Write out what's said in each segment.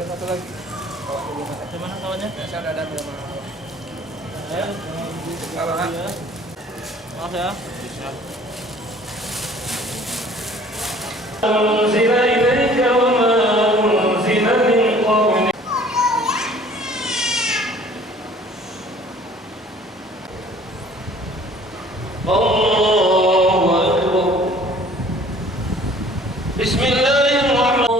Boleh satu lagi. Gimana kawannya? Ya, saya udah ada sama. Maaf ya. أنزل إليك وما أنزل من قبلك الله أكبر بسم الله الرحمن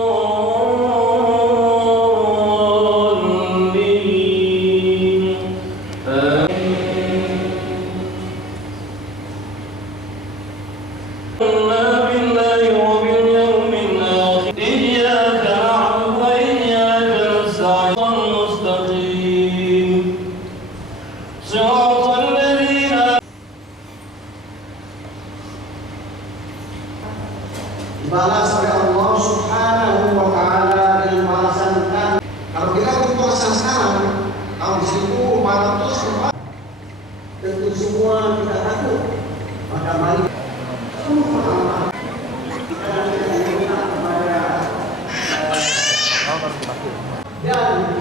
dibalas oleh Allah Subhanahu wa Ta'ala dengan balasan kan. Kalau kita berpuasa sekarang, tahun 1404, tentu semua kita takut. Maka mari semua kita minta kepada dan